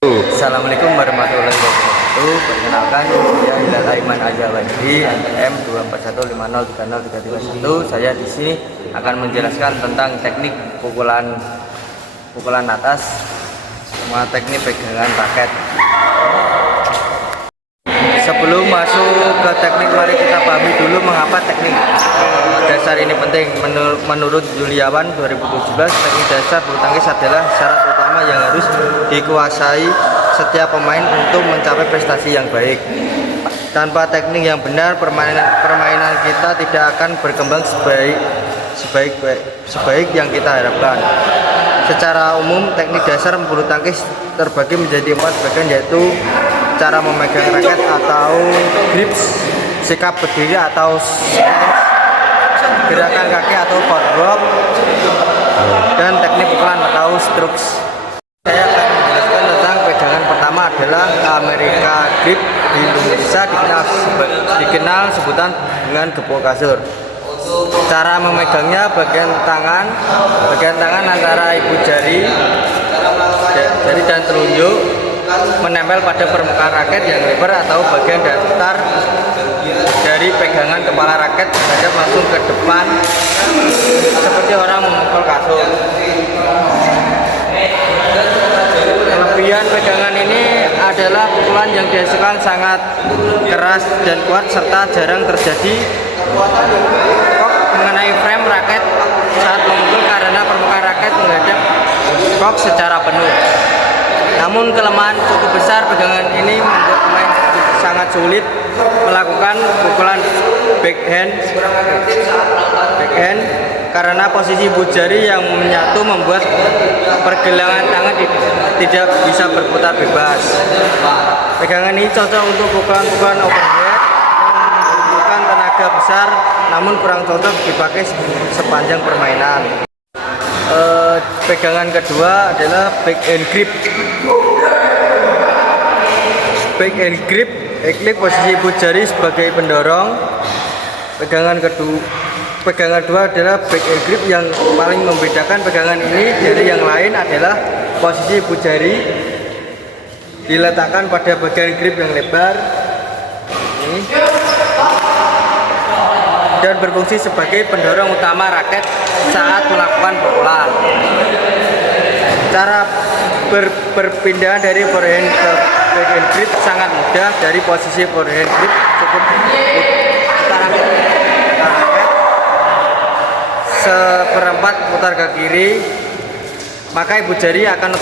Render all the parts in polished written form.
Assalamualaikum warahmatullahi wabarakatuh. Perkenalkan, saya Hilal Aiman Azawadi, NPM 241503031. Saya di sini akan menjelaskan tentang teknik pukulan atas, semua teknik pegangan raket. Sebelum masuk ke teknik, mari kita pahami dulu mengapa teknik dasar ini penting. Menurut Juliawan 2017, teknik dasar bulu tangkis adalah syarat utama yang harus dikuasai setiap pemain untuk mencapai prestasi yang baik. Tanpa teknik yang benar, permainan kita tidak akan berkembang sebaik yang kita harapkan. Secara umum, teknik dasar bulu tangkis terbagi menjadi 4 bagian, yaitu cara memegang raket atau grips, sikap berdiri atau stance, gerakan kaki atau footwork, dan teknik pukulan atau strokes. Saya akan menjelaskan tentang pegangan pertama adalah Amerika grip. Di Indonesia dikenal sebutan dengan gepuk kasur. Cara memegangnya, bagian tangan antara ibu jari dan telunjuk menempel pada permukaan raket yang lebar atau bagian datar dari pegangan kepala raket menghadap langsung ke depan seperti orang memukul kasur. Kelebihan pegangan ini adalah pukulan yang dihasilkan sangat keras dan kuat serta jarang terjadi kok mengenai frame raket saat memukul karena permukaan raket menghadap kok secara penuh. Namun kelemahan cukup besar pegangan ini membuat pemain sangat sulit melakukan pukulan backhand karena posisi ibu jari yang menyatu membuat pergelangan tangan tidak bisa berputar bebas. Pegangan ini cocok untuk pukulan overhead yang membutuhkan tenaga besar, namun kurang cocok dipakai sepanjang permainan. Pegangan kedua adalah backhand grip. Backhand grip, posisi ibu jari sebagai pendorong. Pegangan kedua adalah backhand grip. Yang paling membedakan pegangan ini dari yang lain adalah posisi ibu jari diletakkan pada bagian grip yang lebar ini, dan berfungsi sebagai pendorong utama raket saat melakukan pukulan. Cara berpindah dari forehand ke backhand grip sangat mudah. Dari posisi forehand grip cukup putar raket seperempat putar ke kiri, maka ibu jari akan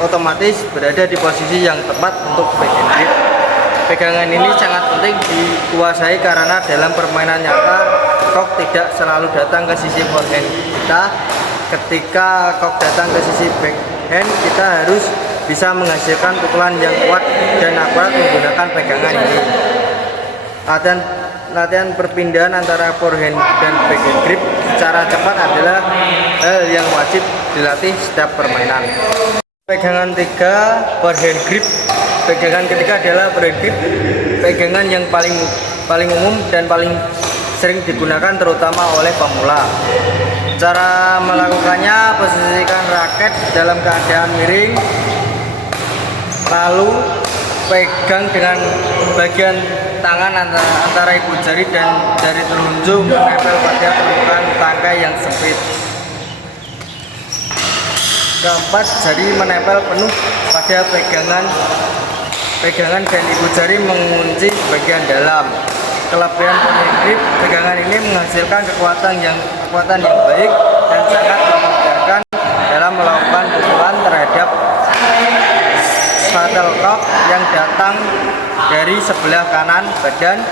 otomatis berada di posisi yang tepat untuk backhand grip. Pegangan ini sangat penting dikuasai karena dalam permainan nyata kok tidak selalu datang ke sisi forehand kita. Ketika kok datang ke sisi backhand, kita harus bisa menghasilkan pukulan yang kuat dan akurat menggunakan pegangan ini. Latihan perpindahan antara forehand dan backhand grip secara cepat adalah hal yang wajib dilatih setiap permainan. Pegangan 3, forehand grip. Pegangan ketiga adalah forehand grip, pegangan yang paling umum dan paling sering digunakan terutama oleh pemula. Cara melakukannya, posisikan raket dalam keadaan miring, lalu pegang dengan bagian tangan antara ibu jari dan jari telunjuk menempel pada permukaan tangkai yang sempit. Keempat, jari menempel penuh pada pegangan dan ibu jari mengunci bagian dalam. Kelebihan forehand grip, pegangan ini menghasilkan kekuatan yang baik dan sangat memudahkan dalam melakukan pukulan terhadap shuttlecock yang datang dari sebelah kanan badan.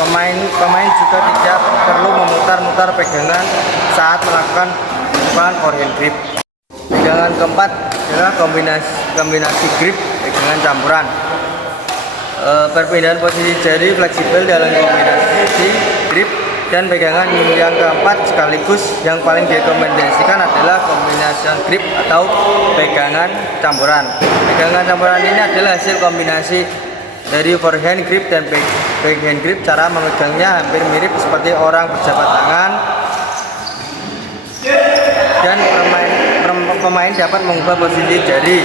Pemain juga tidak perlu memutar-mutar pegangan saat melakukan pukulan forehand grip. Pegangan keempat adalah kombinasi grip, pegangan campuran. Perpindahan posisi jari fleksibel dalam kombinasi grip dan pegangan yang keempat sekaligus yang paling direkomendasikan adalah kombinasi grip atau pegangan campuran. Pegangan campuran ini adalah hasil kombinasi dari forehand grip dan backhand grip. Cara memegangnya hampir mirip seperti orang berjabat tangan, dan pemain dapat mengubah posisi jari.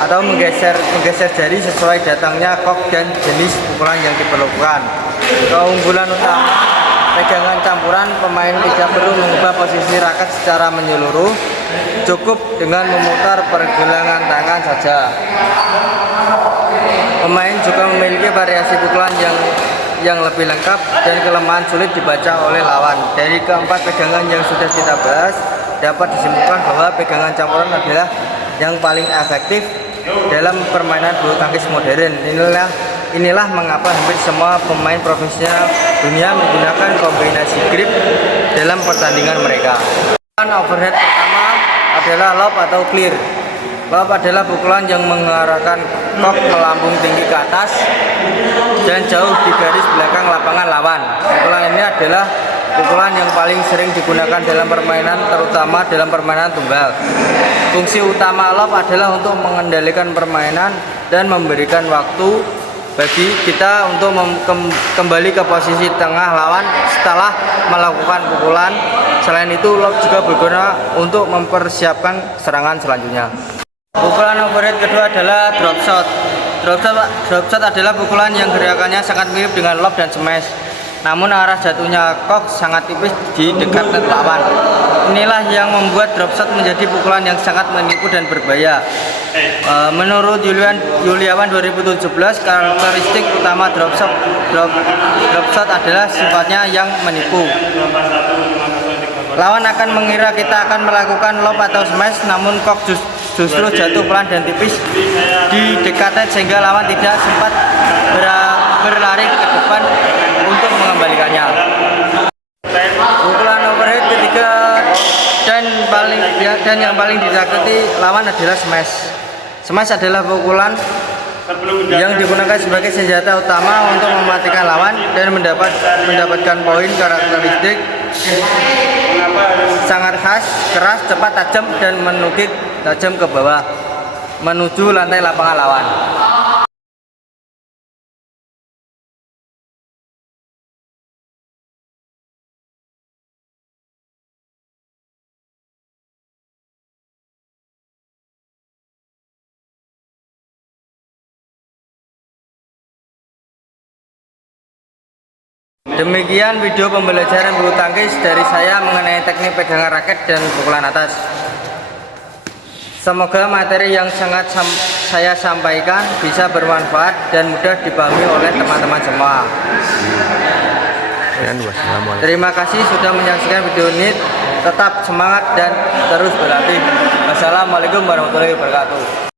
atau menggeser jari sesuai datangnya kok dan jenis pukulan yang diperlukan. Keunggulan utama pegangan campuran, pemain tidak perlu mengubah posisi raket secara menyeluruh, cukup dengan memutar pergelangan tangan saja. Pemain juga memiliki variasi pukulan yang lebih lengkap dan kelemahan sulit dibaca oleh lawan. Dari keempat pegangan yang sudah kita bahas, dapat disimpulkan bahwa pegangan campuran adalah yang paling efektif dalam permainan bulu tangkis modern. Inilah mengapa hampir semua pemain profesional dunia menggunakan kombinasi grip dalam pertandingan mereka. Overhead pertama adalah lob atau clear. Lob adalah pukulan yang mengarahkan kok melambung tinggi ke atas dan jauh di garis belakang lapangan lawan. Pukulan ini adalah pukulan yang paling sering digunakan dalam permainan, terutama dalam permainan tunggal. Fungsi utama lob adalah untuk mengendalikan permainan dan memberikan waktu bagi kita untuk kembali ke posisi tengah lawan setelah melakukan pukulan. Selain itu, lob juga berguna untuk mempersiapkan serangan selanjutnya. Pukulan overhead kedua adalah drop shot. Drop shot adalah pukulan yang gerakannya sangat mirip dengan lob dan smash, namun arah jatuhnya kok sangat tipis di dekat net lawan. Inilah yang membuat drop shot menjadi pukulan yang sangat menipu dan berbahaya. Menurut Yuliawan 2017, karakteristik utama drop shot adalah sifatnya yang menipu. Lawan akan mengira kita akan melakukan lob atau smash, namun kok justru jatuh pelan dan tipis di dekat net sehingga lawan tidak sempat berlari ke depan untuk mengembalikannya. Pukulan overhead ketiga dan yang paling ditakuti lawan adalah smash. Smash adalah pukulan yang digunakan sebagai senjata utama untuk mematikan lawan dan mendapatkan poin. Karakteristik sangat khas, keras, cepat, tajam, dan menukik tajam ke bawah menuju lantai lapangan lawan. Demikian video pembelajaran bulu tangkis dari saya mengenai teknik pegangan raket dan pukulan atas. Semoga materi yang saya sampaikan bisa bermanfaat dan mudah dipahami oleh teman-teman semua. Terima kasih sudah menyaksikan video ini. Tetap semangat dan terus berlatih. Wassalamualaikum warahmatullahi wabarakatuh.